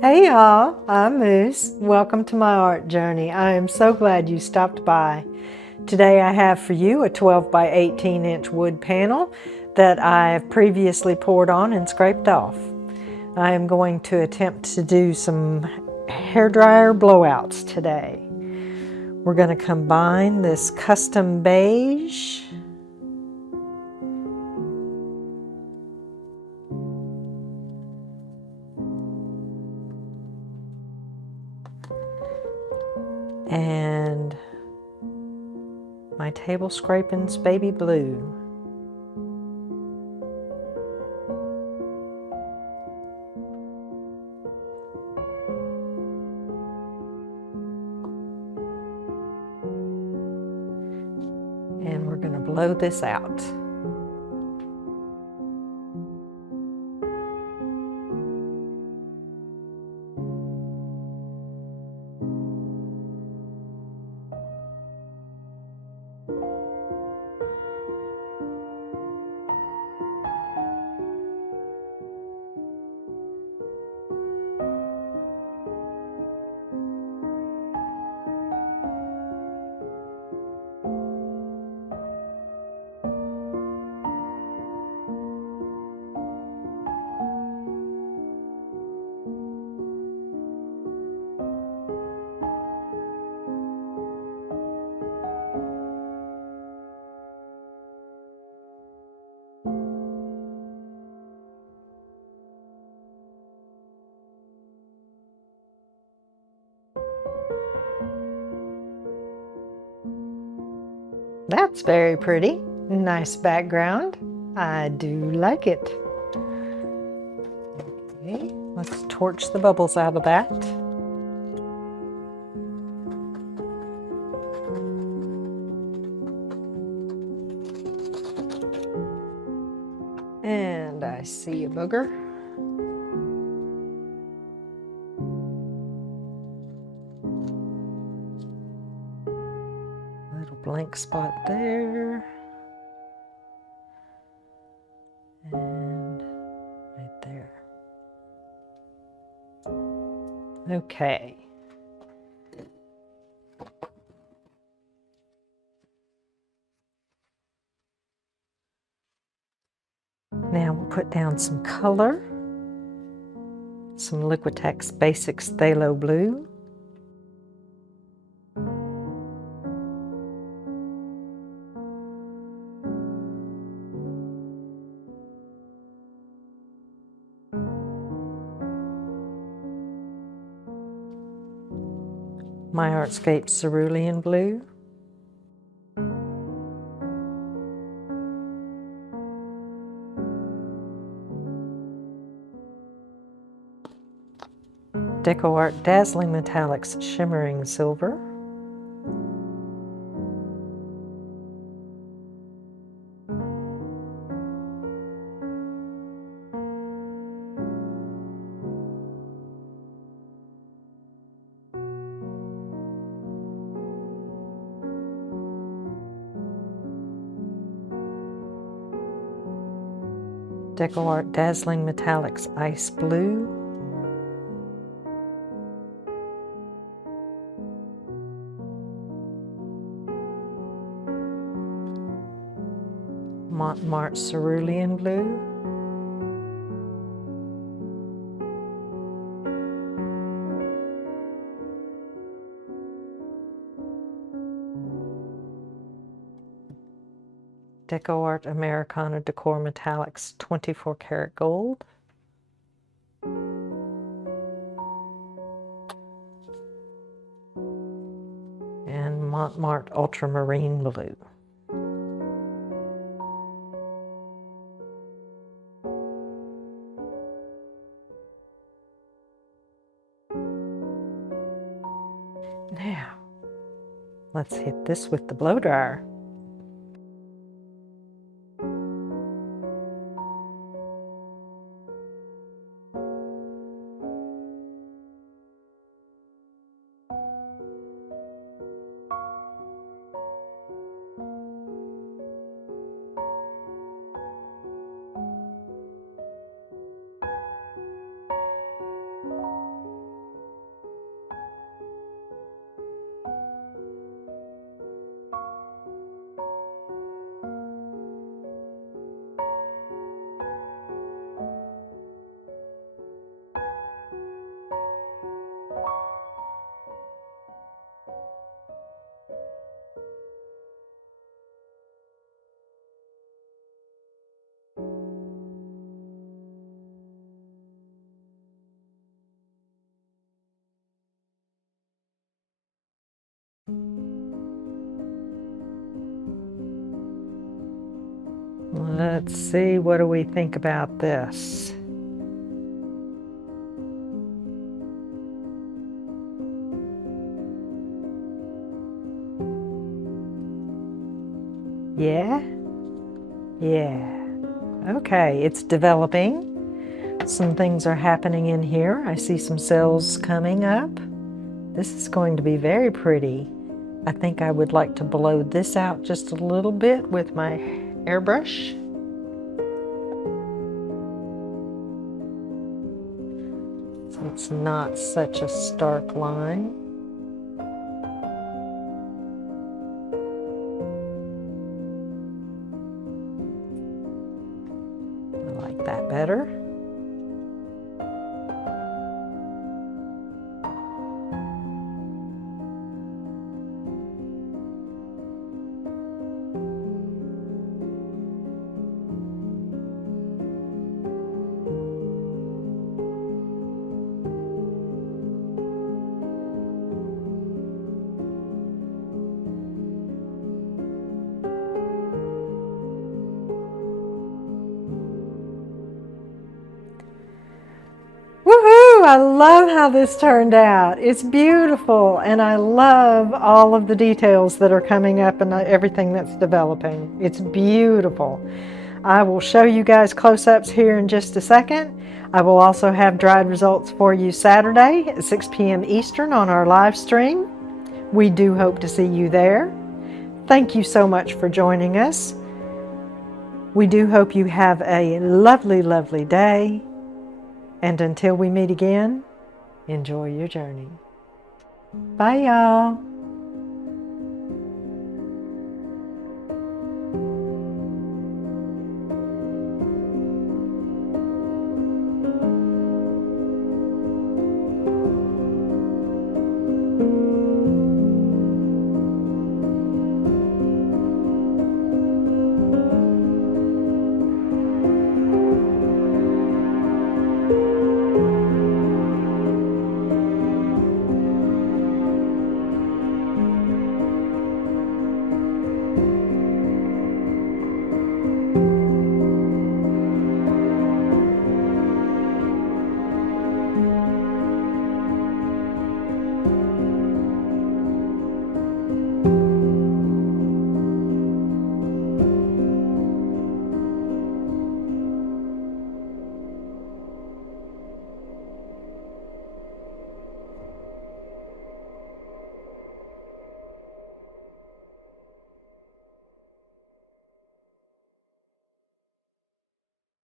Hey y'all, I'm Moose. Welcome to my art journey. I am so glad you stopped by. Today I have for you a 12 by 18 inch wood panel that I've previously poured on and scraped off. I am going to attempt to do some hairdryer blowouts today. We're going to combine this custom beige and my table scrapings baby blue. And we're going to blow this out. That's very pretty. Nice background. I do like it. Okay, let's torch the bubbles out of that. And I see a booger. Little blank spot there. And right there. Okay. Now we'll put down some color. Some Liquitex Basics Phthalo Blue. My Artscape Cerulean Blue. DecoArt Dazzling Metallics Shimmering Silver. DecoArt Dazzling Metallics Ice Blue. Montmartre Cerulean Blue. DecoArt Americana Decor Metallics 24 karat gold. And Montmartre Ultramarine Blue. Now, let's hit this with the blow dryer. Let's see, what do we think about this? Yeah? Yeah. Okay, it's developing. Some things are happening in here. I see some cells coming up. This is going to be very pretty. I think I would like to blow this out just a little bit with my airbrush. So it's not such a stark line. I like that better. Woohoo! I love how this turned out. It's beautiful, and I love all of the details that are coming up and everything that's developing. It's beautiful. I will show you guys close-ups here in just a second. I will also have dried results for you Saturday at 6 p.m. Eastern on our live stream. We do hope to see you there. Thank you so much for joining us. We do hope you have a lovely, lovely day. And until we meet again, enjoy your journey. Bye, y'all.